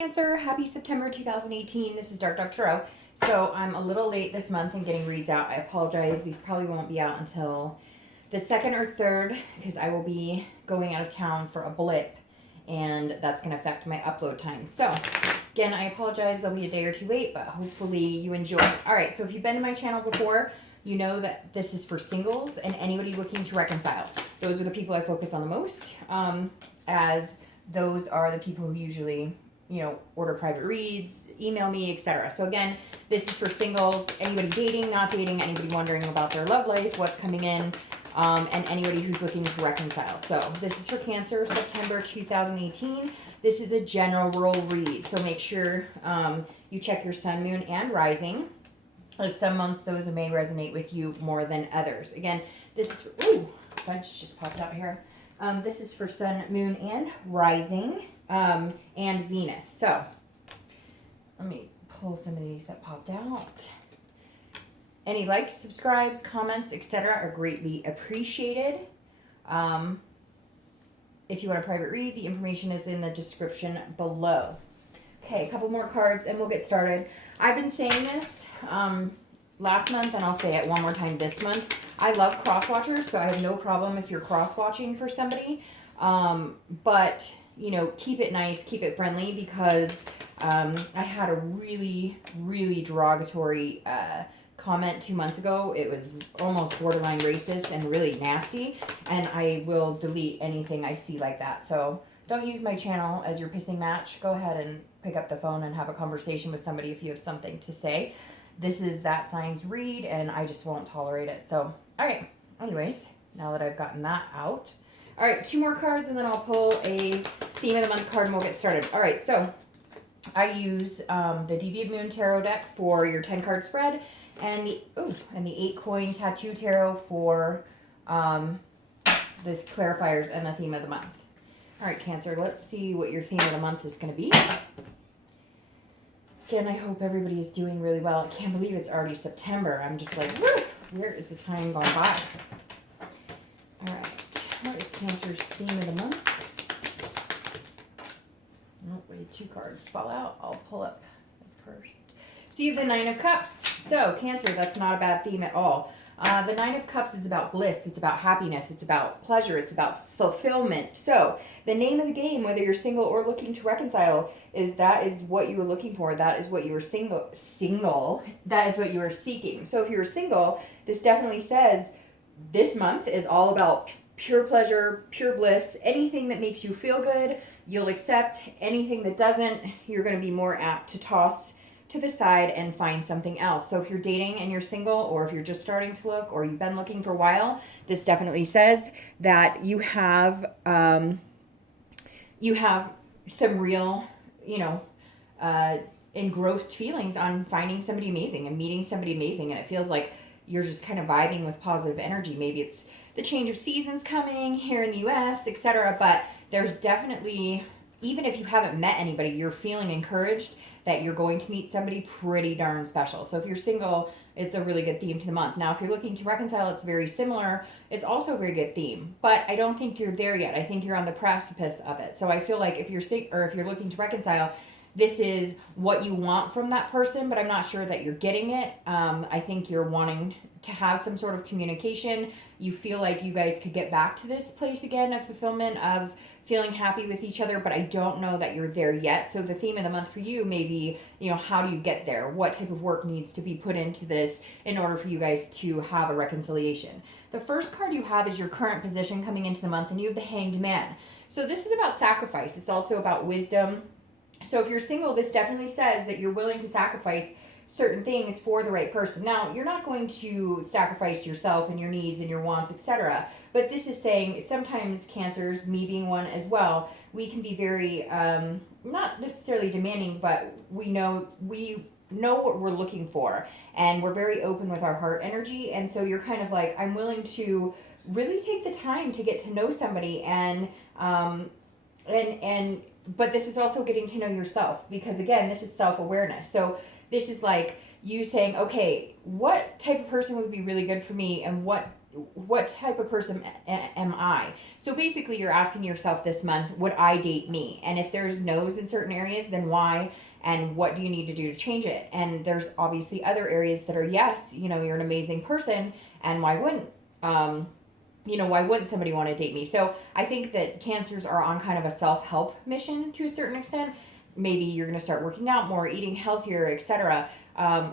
Cancer, happy September 2018. This is Dark Dr. O. So I'm a little late this month in getting reads out. I apologize. These probably won't be out until the 2nd or 3rd because I will be going out of town for a blip and that's going to affect my upload time. So again, I apologize. They'll be a day or two late, but hopefully you enjoy. All right, so if you've been to my channel before, you know that this is for singles and anybody looking to reconcile. Those are the people I focus on the most, as those are the people who usually order private reads, email me, etc. So again, this is for singles, anybody dating, not dating, anybody wondering about their love life, what's coming in, and anybody who's looking to reconcile. So this is for Cancer, September 2018. This is a general read, so make sure you check your sun, moon, and rising. As some months, those may resonate with you more than others. Again, this is for, ooh, bunch just popped out here. This is for sun, moon, and rising. And Venus. So let me pull some of these that popped out. Any likes, subscribes, comments, etc. are greatly appreciated. If you want a private read, the information is in the description below. Okay, a couple more cards and we'll get started. I've been saying this last month and I'll say it one more time this month. I love cross watchers, so I have no problem if you're cross watching for somebody. But keep it nice, keep it friendly, because I had a really derogatory comment 2 months ago. It was almost borderline racist and really nasty, and I will delete anything I see like that. So don't use my channel as your pissing match. Go ahead and pick up the phone and have a conversation with somebody if you have something to say. This is that sign's read, and I just won't tolerate it. So, all right. Anyways, now that I've gotten that out. All right, 2 more cards, and then I'll pull a theme of the month card, and we'll get started. All right, so I use the Deviant Moon Tarot deck for your 10-card spread, and the 8-coin Tattoo Tarot for the clarifiers and the theme of the month. All right, Cancer, let's see what your theme of the month is going to be. Again, I hope everybody is doing really well. I can't believe it's already September. I'm just like, woo, where is the time gone by? All right. What is Cancer's theme of the month? Oh, wait, 2 cards fall out. I'll pull up first. So you have the 9 of Cups. So Cancer, that's not a bad theme at all. The 9 of Cups is about bliss. It's about happiness. It's about pleasure. It's about fulfillment. So the name of the game, whether you're single or looking to reconcile, is that is what you were looking for. That is what you were single. That is what you were seeking. So if you're single, this definitely says this month is all about pure pleasure, pure bliss. Anything that makes you feel good, you'll accept. Anything that doesn't, you're going to be more apt to toss to the side and find something else. So if you're dating and you're single, or if you're just starting to look, or you've been looking for a while, this definitely says that you have some real, engrossed feelings on finding somebody amazing and meeting somebody amazing, and it feels like you're just kind of vibing with positive energy. Maybe it's the change of seasons coming here in the US, etc. But there's definitely, even if you haven't met anybody, you're feeling encouraged that you're going to meet somebody pretty darn special. So if you're single, it's a really good theme to the month. Now, if you're looking to reconcile, it's very similar. It's also a very good theme, but I don't think you're there yet. I think you're on the precipice of it. So I feel like if you're looking to reconcile, this is what you want from that person, but I'm not sure that you're getting it. I think you're wanting to have some sort of communication. You feel like you guys could get back to this place again of fulfillment, of feeling happy with each other, but I don't know that you're there yet. So the theme of the month for you may be, how do you get there? What type of work needs to be put into this in order for you guys to have a reconciliation? The first card you have is your current position coming into the month, and you have the Hanged Man. So this is about sacrifice. It's also about wisdom. So if you're single, this definitely says that you're willing to sacrifice certain things for the right person. Now, you're not going to sacrifice yourself and your needs and your wants, etc. But this is saying sometimes Cancers, me being one as well, we can be very, not necessarily demanding, but we know what we're looking for, and we're very open with our heart energy. And so you're kind of like, I'm willing to really take the time to get to know somebody, but this is also getting to know yourself, because again, this is self-awareness. So this is like you saying, okay, what type of person would be really good for me, and what what type of person am I? So basically, you're asking yourself this month, would I date me? And if there's no's in certain areas, then why? And what do you need to do to change it? And there's obviously other areas that are yes, you're an amazing person, and why wouldn't? Why wouldn't somebody want to date me? So I think that cancers are on kind of a self help mission to a certain extent. Maybe you're going to start working out more, eating healthier, etc.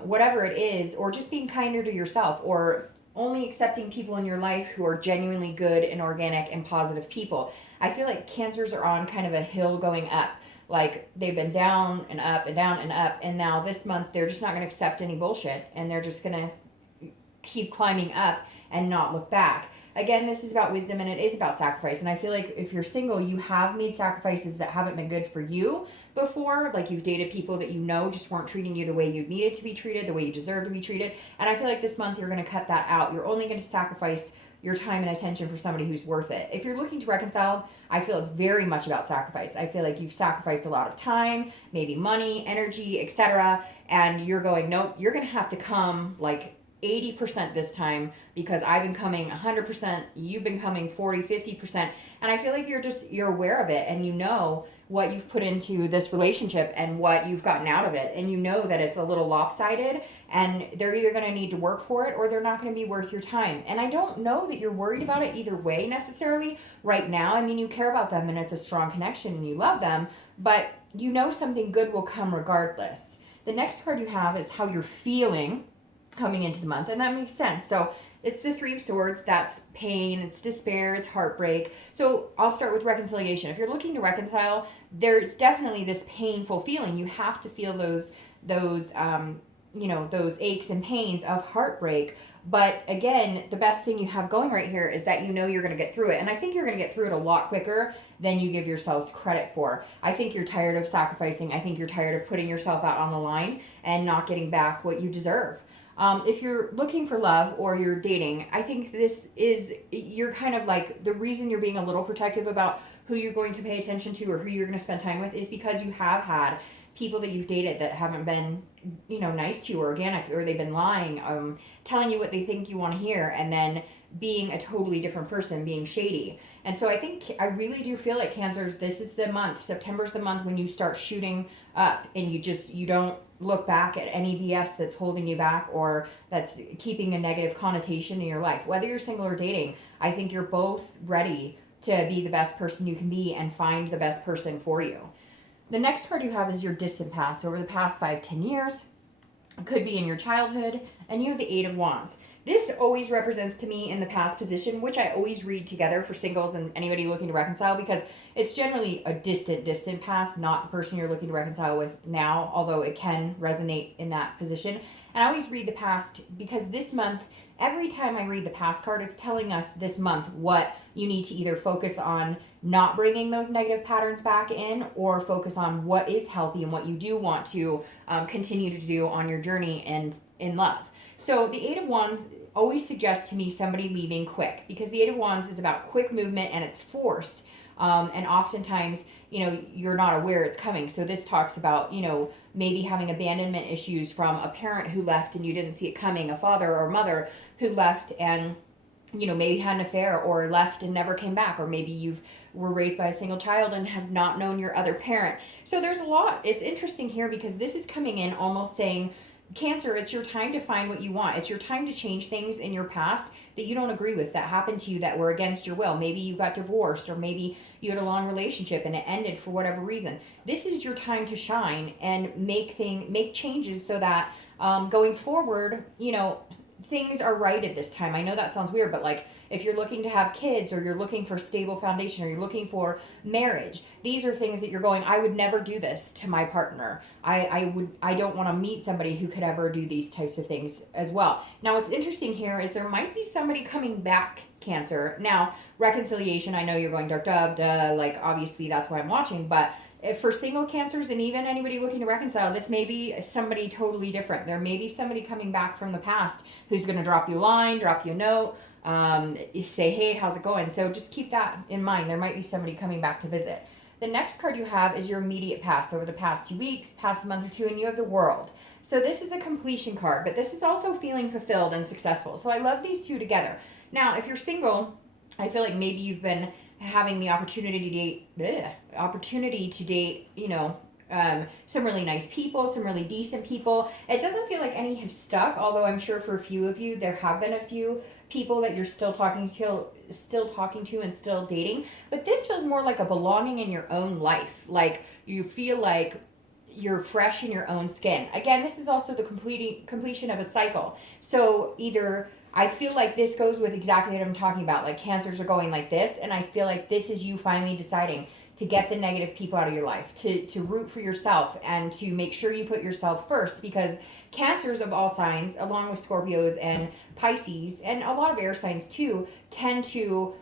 Whatever it is, or just being kinder to yourself, or only accepting people in your life who are genuinely good and organic and positive people. I feel like cancers are on kind of a hill going up. Like they've been down and up and down and up, and now this month they're just not going to accept any bullshit, and they're just going to keep climbing up and not look back. Again, this is about wisdom and it is about sacrifice. And I feel like if you're single, you have made sacrifices that haven't been good for you before. Like you've dated people that just weren't treating you the way you needed to be treated, the way you deserve to be treated. And I feel like this month you're going to cut that out. You're only going to sacrifice your time and attention for somebody who's worth it. If you're looking to reconcile, I feel it's very much about sacrifice. I feel like you've sacrificed a lot of time, maybe money, energy, etc. And you're going, nope, you're going to have to come like 80% this time because I've been coming 100%, you've been coming 40, 50%. And I feel like you're aware of it, and you know what you've put into this relationship and what you've gotten out of it. And you know that it's a little lopsided, and they're either going to need to work for it or they're not going to be worth your time. And I don't know that you're worried about it either way necessarily right now. I mean, you care about them and it's a strong connection and you love them, but you know something good will come regardless. The next card you have is how you're feeling coming into the month, and that makes sense. So it's the Three of Swords. That's pain, it's despair, it's heartbreak. So I'll start with reconciliation. If you're looking to reconcile, there's definitely this painful feeling. You have to feel those aches and pains of heartbreak. But again, the best thing you have going right here is that you're going to get through it. And I think you're going to get through it a lot quicker than you give yourselves credit for. I think you're tired of sacrificing. I think you're tired of putting yourself out on the line and not getting back what you deserve. If you're looking for love or you're dating, I think you're kind of like, the reason you're being a little protective about who you're going to pay attention to or who you're going to spend time with is because you have had people that you've dated that haven't been, nice to you or organic, or they've been lying, telling you what they think you want to hear, and then being a totally different person, being shady. And so I really do feel like Cancers, this is the month. September's the month when you start shooting up and you don't look back at any BS that's holding you back or that's keeping a negative connotation in your life. Whether you're single or dating, I think you're both ready to be the best person you can be and find the best person for you. The next card you have is your distant past. So over the past 5-10 years, it could be in your childhood, and you have the Eight of Wands. This always represents to me in the past position, which I always read together for singles and anybody looking to reconcile, because it's generally a distant past, not the person you're looking to reconcile with now, although it can resonate in that position. And I always read the past because this month, every time I read the past card, it's telling us this month what you need to either focus on not bringing those negative patterns back in, or focus on what is healthy and what you do want to continue to do on your journey and in love. So the Eight of Wands always suggests to me somebody leaving quick, because the Eight of Wands is about quick movement and it's forced. And oftentimes, you're not aware it's coming. So this talks about, maybe having abandonment issues from a parent who left and you didn't see it coming, a father or mother who left and, maybe had an affair or left and never came back, or maybe you were raised by a single child and have not known your other parent. So there's a lot. It's interesting here because this is coming in almost saying, Cancer, it's your time to find what you want. It's your time to change things in your past that you don't agree with, that happened to you, that were against your will. Maybe you got divorced, or maybe you had a long relationship and it ended for whatever reason. This is your time to shine and make changes so that going forward, things are righted this time. I know that sounds weird, but like, if you're looking to have kids, or you're looking for a stable foundation, or you're looking for marriage, these are things that you're going, I would never do this to my partner. I don't want to meet somebody who could ever do these types of things as well. Now, what's interesting here is there might be somebody coming back, Cancer. Now, reconciliation, I know you're going dark like obviously that's why I'm watching, but for single Cancers and even anybody looking to reconcile, this may be somebody totally different. There may be somebody coming back from the past who's going to drop you a line, drop you a note, say, hey, how's it going? So just keep that in mind. There might be somebody coming back to visit. The next card you have is your immediate past, over the past few weeks, past month or two, and you have the World. So this is a completion card, but this is also feeling fulfilled and successful. So I love these two together. Now, if you're single, I feel like maybe you've been having the opportunity to date, some really nice people, some really decent people. It doesn't feel like any have stuck, although I'm sure for a few of you there have been a few people that you're still talking to and still dating. But this feels more like a belonging in your own life. Like you feel like you're fresh in your own skin. Again, this is also the completion of a cycle. So either I feel like this goes with exactly what I'm talking about. Like cancers are going like this, and I feel like this is you finally deciding to get the negative people out of your life, to root for yourself, and to make sure you put yourself first, because cancers of all signs, along with Scorpios and Pisces, and a lot of air signs too, tend to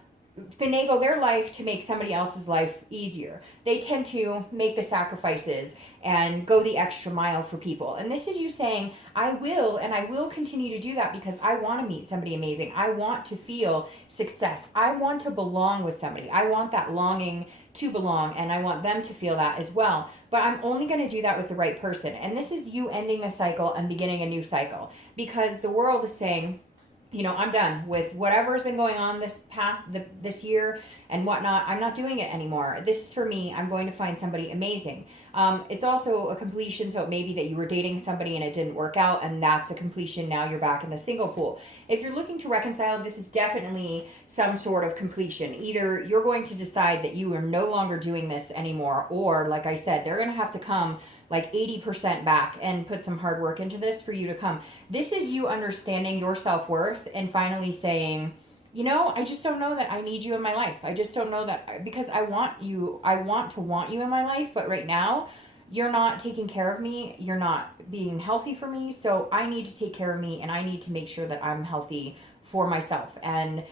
finagle their life to make somebody else's life easier. They tend to make the sacrifices and go the extra mile for people. And this is you saying, I will, and I will continue to do that because I want to meet somebody amazing. I want to feel success. I want to belong with somebody. I want that longing to belong, and I want them to feel that as well. But I'm only going to do that with the right person. And this is you ending a cycle and beginning a new cycle, because the world is saying, I'm done with whatever's been going on this year and whatnot. I'm not doing it anymore. This is for me. I'm going to find somebody amazing. It's also a completion. So maybe that you were dating somebody and it didn't work out, and that's a completion. Now you're back in the single pool. If you're looking to reconcile, this is definitely some sort of completion. Either you're going to decide that you are no longer doing this anymore, or like I said, they're going to have to come like 80% back and put some hard work into this for you to come. This is you understanding your self-worth and finally saying, I just don't know that I need you in my life. I just don't know that, because I want to want you in my life, but right now you're not taking care of me. You're not being healthy for me. So I need to take care of me, and I need to make sure that I'm healthy for myself and,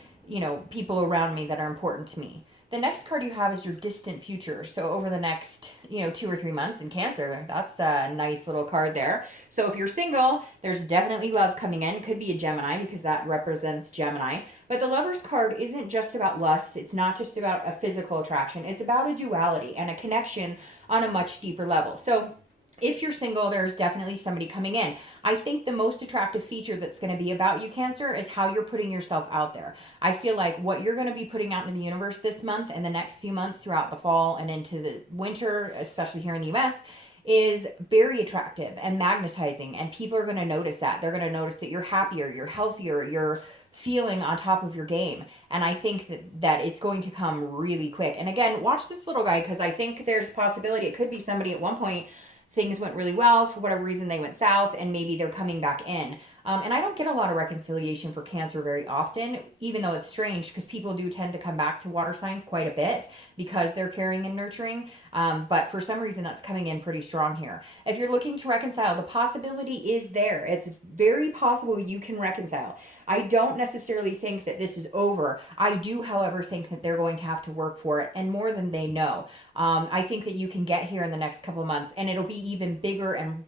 people around me that are important to me. The next card you have is your distant future. So over the next, 2 or 3 months in Cancer, that's a nice little card there. So if you're single, there's definitely love coming in. It could be a Gemini because that represents Gemini. But the Lover's card isn't just about lust. It's not just about a physical attraction. It's about a duality and a connection on a much deeper level. So if you're single, there's definitely somebody coming in. I think the most attractive feature that's going to be about you, Cancer, is how you're putting yourself out there. I feel like what you're going to be putting out into the universe this month and the next few months throughout the fall and into the winter, especially here in the US, is very attractive and magnetizing. And people are going to notice that. They're going to notice that you're happier, you're healthier, you're feeling on top of your game. And I think that it's going to come really quick. And again, watch this little guy, because I think there's a possibility it could be somebody at one point things went really well, for whatever reason they went south, and maybe they're coming back in. And I don't get a lot of reconciliation for Cancer very often, even though it's strange, because people do tend to come back to water signs quite a bit because they're caring and nurturing. But for some reason, that's coming in pretty strong here. If you're looking to reconcile, the possibility is there. It's very possible you can reconcile. I don't necessarily think that this is over. I do, however, think that they're going to have to work for it, and more than they know. I think that you can get here in the next couple of months, and it'll be even bigger and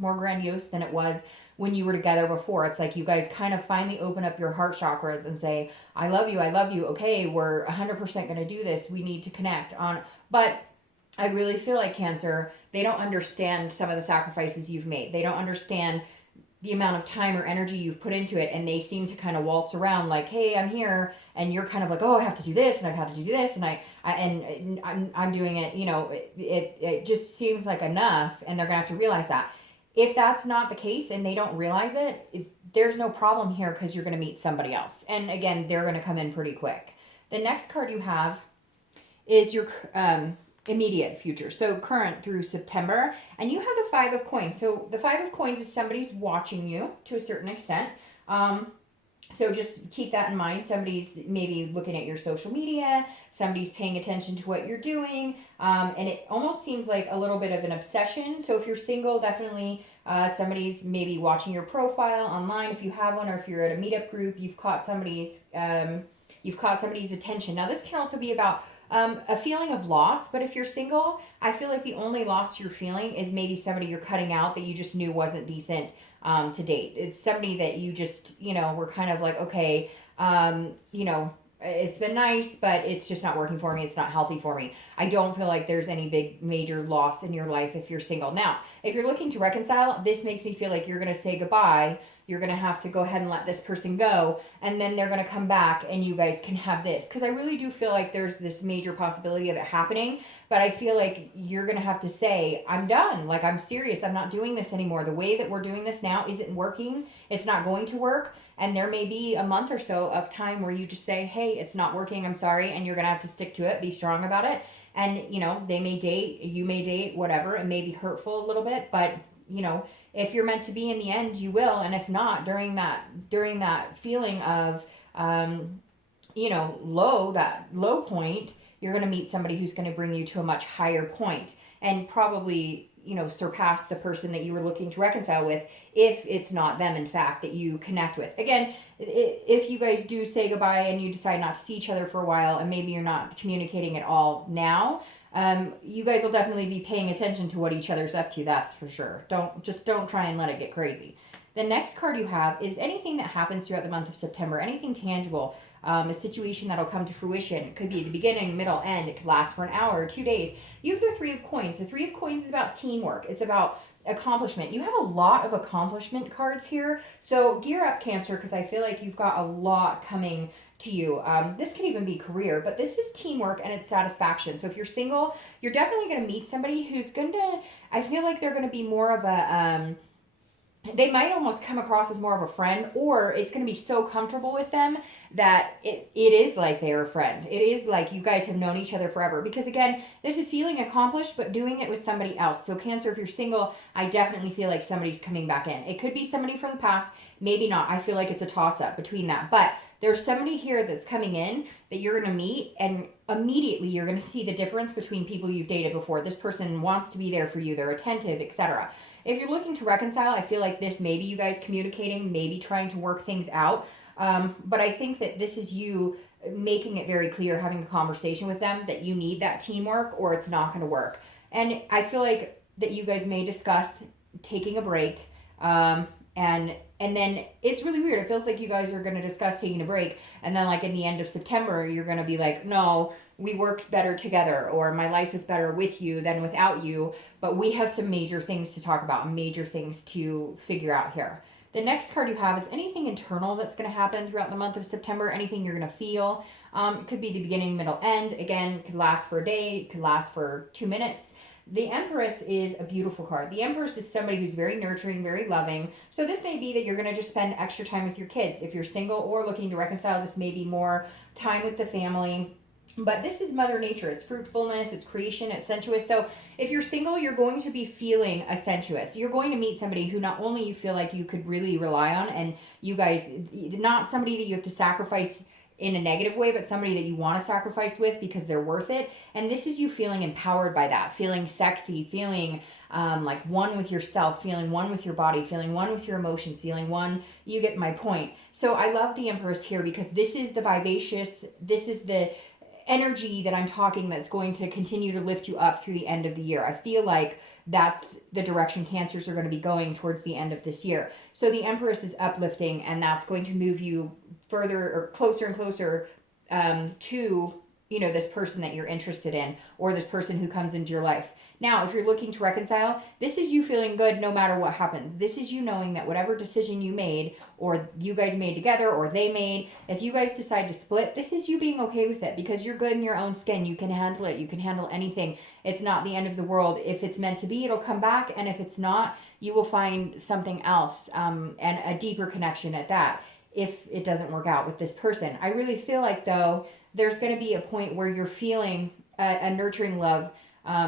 more grandiose than it was when you were together before. It's like you guys kind of finally open up your heart chakras and say, I love you. Okay, we're 100% going to do this. We need to connect on. But I really feel like Cancer, they don't understand some of the sacrifices you've made. They don't understand the amount of time or energy you've put into it, and they seem to kind of waltz around like, hey, I'm here, and you're kind of like, oh, I have to do this, and I've had to do this, and I'm doing it. It just seems like enough, and they're gonna have to realize that. If that's not the case and they don't realize it, there's no problem here, because you're gonna meet somebody else, and again, they're gonna come in pretty quick. The next card you have is your immediate future, so current through September, and you have the Five of Coins. So the Five of Coins is somebody's watching you to a certain extent. So just keep that in mind. Somebody's maybe looking at your social media, somebody's paying attention to what you're doing, and it almost seems like a little bit of an obsession. So if you're single, definitely somebody's maybe watching your profile online if you have one, or if you're at a meetup group, you've caught somebody's attention. Now this can also be about a feeling of loss, but if you're single, I feel like the only loss you're feeling is maybe somebody you're cutting out that you just knew wasn't decent to date. It's somebody that you just, were kind of like, okay, it's been nice, but it's just not working for me. It's not healthy for me. I don't feel like there's any big major loss in your life if you're single. Now, if you're looking to reconcile, this makes me feel like you're going to say goodbye. You're going to have to go ahead and let this person go, and then they're going to come back and you guys can have this. Because I really do feel like there's this major possibility of it happening, but I feel like you're going to have to say, I'm done. Like, I'm serious. I'm not doing this anymore. The way that we're doing this now isn't working. It's not going to work. And there may be a month or so of time where you just say, hey, it's not working. I'm sorry. And you're going to have to stick to it. Be strong about it. And, you know, they may date, you may date, whatever. It may be hurtful a little bit, but, you know, if you're meant to be in the end, you will. And if not, during that feeling of, you know, that low point, you're going to meet somebody who's going to bring you to a much higher point and probably, you know, surpass the person that you were looking to reconcile with, if it's not them, in fact, that you connect with. Again, if you guys do say goodbye and you decide not to see each other for a while, and maybe you're not communicating at all now, you guys will definitely be paying attention to what each other's up to. That's for sure. Don't try and let it get crazy. The next card you have is anything that happens throughout the month of September, anything tangible, a situation that'll come to fruition. It could be the beginning, middle, end. It could last for an hour or 2 days. You have the Three of Coins. The Three of Coins is about teamwork. It's about accomplishment. You have a lot of accomplishment cards here. So gear up, Cancer, because I feel like you've got a lot coming to you. This could even be career, but this is teamwork and it's satisfaction. So if you're single, you're definitely going to meet somebody who's going to, I feel like they're going to be more of a, they might almost come across as more of a friend, or it's going to be so comfortable with them that it is like they're a friend. It is like you guys have known each other forever. Because again, this is feeling accomplished, but doing it with somebody else. So Cancer, if you're single, I definitely feel like somebody's coming back in. It could be somebody from the past, maybe not. I feel like it's a toss-up between that. But there's somebody here that's coming in that you're going to meet, and immediately you're going to see the difference between people you've dated before. This person wants to be there for you. They're attentive, etc. If you're looking to reconcile, I feel like this maybe you guys communicating, maybe trying to work things out. But I think that this is you making it very clear, having a conversation with them that you need that teamwork or it's not going to work. And I feel like that you guys may discuss taking a break. And then it's really weird. It feels like you guys are going to discuss taking a break. And then like in the end of September, you're going to be like, no, we worked better together, or my life is better with you than without you. But we have some major things to talk about and major things to figure out here. The next card you have is anything internal that's going to happen throughout the month of September, anything you're going to feel. It could be the beginning, middle, end. Again, it could last for a day. It could last for 2 minutes. The Empress is a beautiful card. The Empress is somebody who's very nurturing, very loving. So this may be that you're going to just spend extra time with your kids. If you're single or looking to reconcile, this may be more time with the family. But this is Mother Nature. It's fruitfulness, it's creation, it's sensuous. So if you're single, you're going to be feeling a sensuous. You're going to meet somebody who not only you feel like you could really rely on, and you guys, not somebody that you have to sacrifice in a negative way, but somebody that you want to sacrifice with because they're worth it. And this is you feeling empowered by that, feeling sexy, feeling like one with yourself, feeling one with your body, feeling one with your emotions, feeling one, you get my point. So I love the Empress here because this is the vivacious, this is the energy that I'm talking that's going to continue to lift you up through the end of the year. I feel like that's the direction Cancers are going to be going towards the end of this year. So the Empress is uplifting, and that's going to move you further or closer and closer to, you know, this person that you're interested in, or this person who comes into your life. Now, if you're looking to reconcile, this is you feeling good no matter what happens. This is you knowing that whatever decision you made, or you guys made together, or they made, if you guys decide to split, this is you being okay with it because you're good in your own skin. You can handle it. You can handle anything. It's not the end of the world. If it's meant to be, it'll come back. And if it's not, you will find something else and a deeper connection at that if it doesn't work out with this person. I really feel like, though, there's going to be a point where you're feeling a nurturing love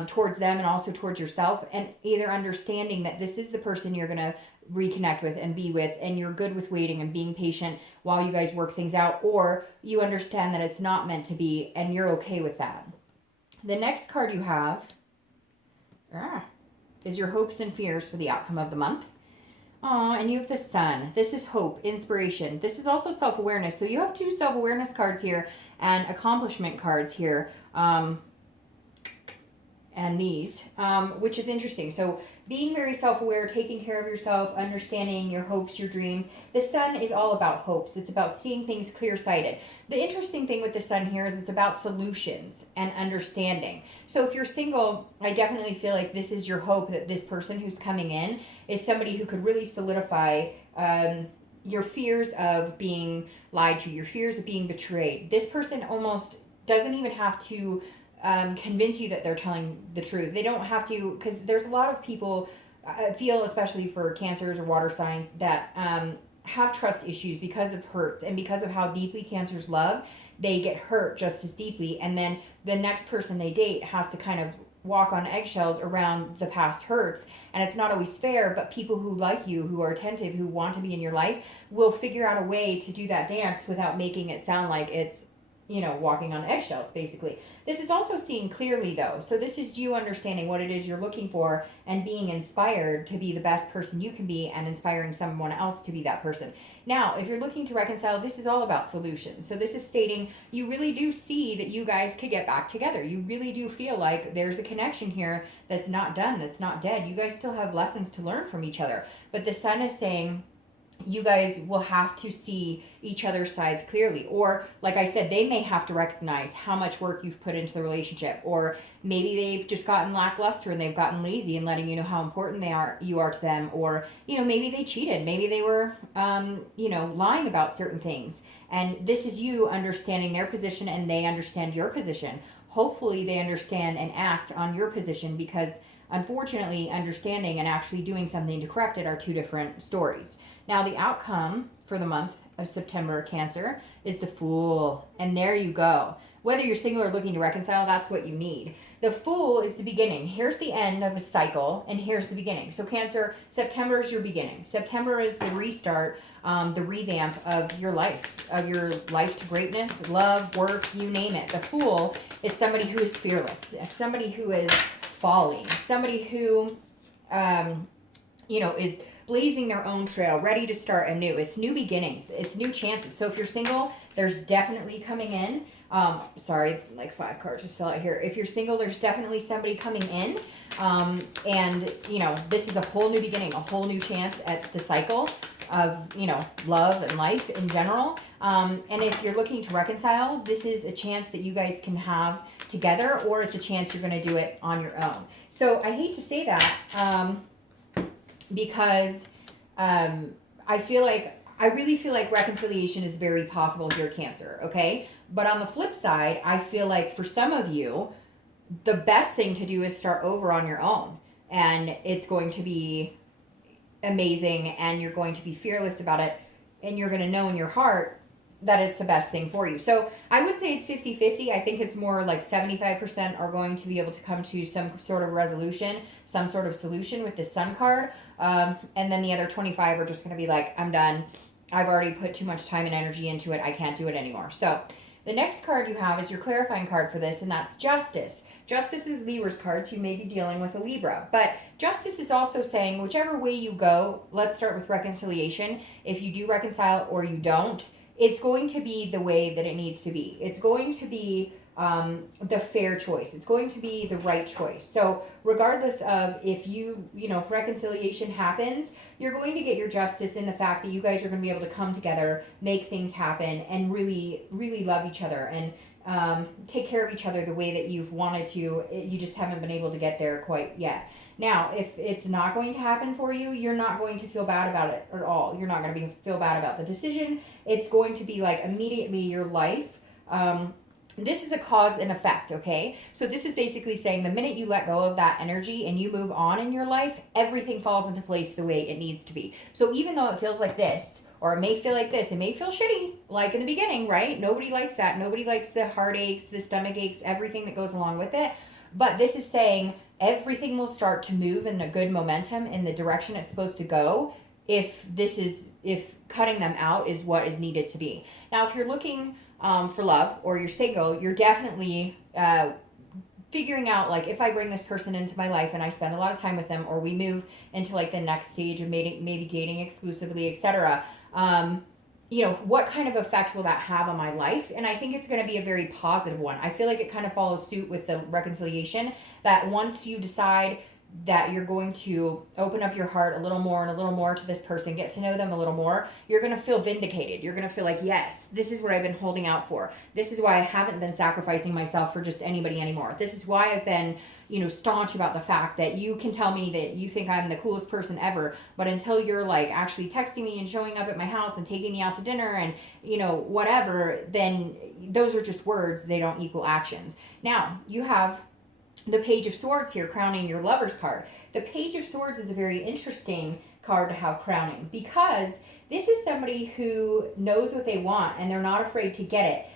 towards them and also towards yourself, and either understanding that this is the person you're going to reconnect with and be with, and you're good with waiting and being patient while you guys work things out, or you understand that it's not meant to be and you're okay with that. The next card you have is your hopes and fears for the outcome of the month. And you have the Sun. This is hope, inspiration. This is also self-awareness. So you have 2 self-awareness cards here and accomplishment cards here. and these, which is interesting. So being very self-aware, taking care of yourself, understanding your hopes, your dreams. The sun is all about hopes. It's about seeing things clear-sighted. The interesting thing with the sun here is it's about solutions and understanding. So if you're single, I definitely feel like this is your hope, that this person who's coming in is somebody who could really solidify your fears of being lied to, your fears of being betrayed. This person almost doesn't even have to convince you that they're telling the truth. They don't have to, because there's a lot of people, I feel, especially for cancers or water signs, that have trust issues because of hurts and because of how deeply cancers love. They get hurt just as deeply, and then the next person they date has to kind of walk on eggshells around the past hurts, and it's not always fair. But people who like you, who are attentive, who want to be in your life, will figure out a way to do that dance without making it sound like it's, walking on eggshells, basically. This is also seeing clearly, though. So this is you understanding what it is you're looking for and being inspired to be the best person you can be and inspiring someone else to be that person. Now, if you're looking to reconcile, this is all about solutions. So this is stating you really do see that you guys could get back together. You really do feel like there's a connection here that's not done, that's not dead. You guys still have lessons to learn from each other. But the sun is saying you guys will have to see each other's sides clearly. Or, like I said, they may have to recognize how much work you've put into the relationship. Or maybe they've just gotten lackluster and they've gotten lazy in letting you know how important you are to them. Or, maybe they cheated. Maybe they were, lying about certain things. And this is you understanding their position and they understand your position. Hopefully they understand and act on your position, because unfortunately, understanding and actually doing something to correct it are two different stories. Now, the outcome for the month of September, Cancer, is the Fool. And there you go. Whether you're single or looking to reconcile, that's what you need. The Fool is the beginning. Here's the end of a cycle, and here's the beginning. So, Cancer, September is your beginning. September is the restart, the revamp of your life to greatness, love, work, you name it. The Fool is somebody who is fearless, somebody who is falling, somebody who, is blazing their own trail, ready to start anew. It's new beginnings. It's new chances. So if you're single, there's definitely coming in. Sorry, like 5 cards just fell out here. If you're single, there's definitely somebody coming in. And, this is a whole new beginning, a whole new chance at the cycle of, love and life in general. And if you're looking to reconcile, this is a chance that you guys can have together, or it's a chance you're going to do it on your own. So I hate to say that, because I really feel like reconciliation is very possible here, Cancer, okay? But on the flip side, I feel like for some of you, the best thing to do is start over on your own. And it's going to be amazing, and you're going to be fearless about it, and you're going to know in your heart that it's the best thing for you. So I would say it's 50-50. I think it's more like 75% are going to be able to come to some sort of resolution, some sort of solution with the Sun card. And then the other 25 are just going to be like, I'm done. I've already put too much time and energy into it. I can't do it anymore. So the next card you have is your clarifying card for this, and that's Justice. Justice is Libra's card, so you may be dealing with a Libra. But Justice is also saying whichever way you go, let's start with reconciliation. If you do reconcile or you don't, it's going to be the way that it needs to be. It's going to be the fair choice. It's going to be the right choice. So regardless of if if reconciliation happens, you're going to get your justice in the fact that you guys are going to be able to come together, make things happen, and really, really love each other and take care of each other the way that you've wanted to. You just haven't been able to get there quite yet. Now, if it's not going to happen for you, you're not going to feel bad about it at all. You're not going to feel bad about the decision. It's going to be like immediately your life. This is a cause and effect, okay? So this is basically saying the minute you let go of that energy and you move on in your life, everything falls into place the way it needs to be. So even though it feels like this, or it may feel like this, it may feel shitty, like in the beginning, right? Nobody likes that. Nobody likes the heartaches, the stomach aches, everything that goes along with it. But this is saying everything will start to move in a good momentum in the direction it's supposed to go if cutting them out is what is needed to be. Now, if you're looking for love or you're single, you're definitely figuring out, like, if I bring this person into my life and I spend a lot of time with them, or we move into like the next stage of maybe dating exclusively, etc. what kind of effect will that have on my life? And I think it's going to be a very positive one. I feel like it kind of follows suit with the reconciliation, that once you decide that you're going to open up your heart a little more and a little more to this person, get to know them a little more, you're going to feel vindicated. You're going to feel like, yes, this is what I've been holding out for. This is why I haven't been sacrificing myself for just anybody anymore. This is why I've been, staunch about the fact that you can tell me that you think I'm the coolest person ever, but until you're like actually texting me and showing up at my house and taking me out to dinner and, whatever, then those are just words. They don't equal actions. Now, you have the Page of Swords here crowning your lover's card. The Page of Swords is a very interesting card to have crowning because this is somebody who knows what they want and they're not afraid to get it.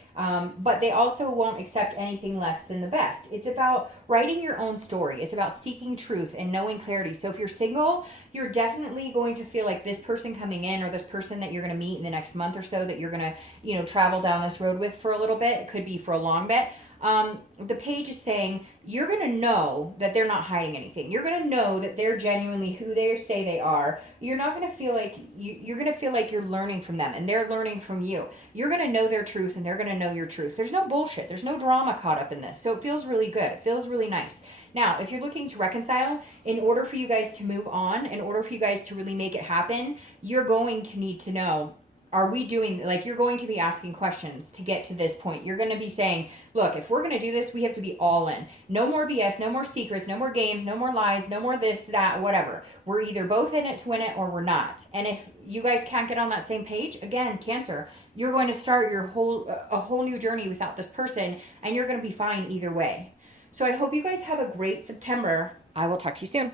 But they also won't accept anything less than the best. It's about writing your own story. It's about seeking truth and knowing clarity. So if you're single, you're definitely going to feel like this person coming in or this person that you're going to meet in the next month or so that you're going to, travel down this road with for a little bit. It could be for a long bit. The page is saying you're going to know that they're not hiding anything. You're going to know that they're genuinely who they say they are. You're not going to feel like you're going to feel like you're learning from them and they're learning from you. You're going to know their truth and they're going to know your truth. There's no bullshit. There's no drama caught up in this. So it feels really good. It feels really nice. Now, if you're looking to reconcile, in order for you guys to move on, in order for you guys to really make it happen, you're going to need to know, are we doing, like, you're going to be asking questions to get to this point. You're going to be saying, look, if we're going to do this, we have to be all in. No more BS, no more secrets, no more games, no more lies, no more this, that, whatever. We're either both in it to win it or we're not. And if you guys can't get on that same page, again, Cancer, you're going to start a whole new journey without this person, and you're going to be fine either way. So I hope you guys have a great September. I will talk to you soon.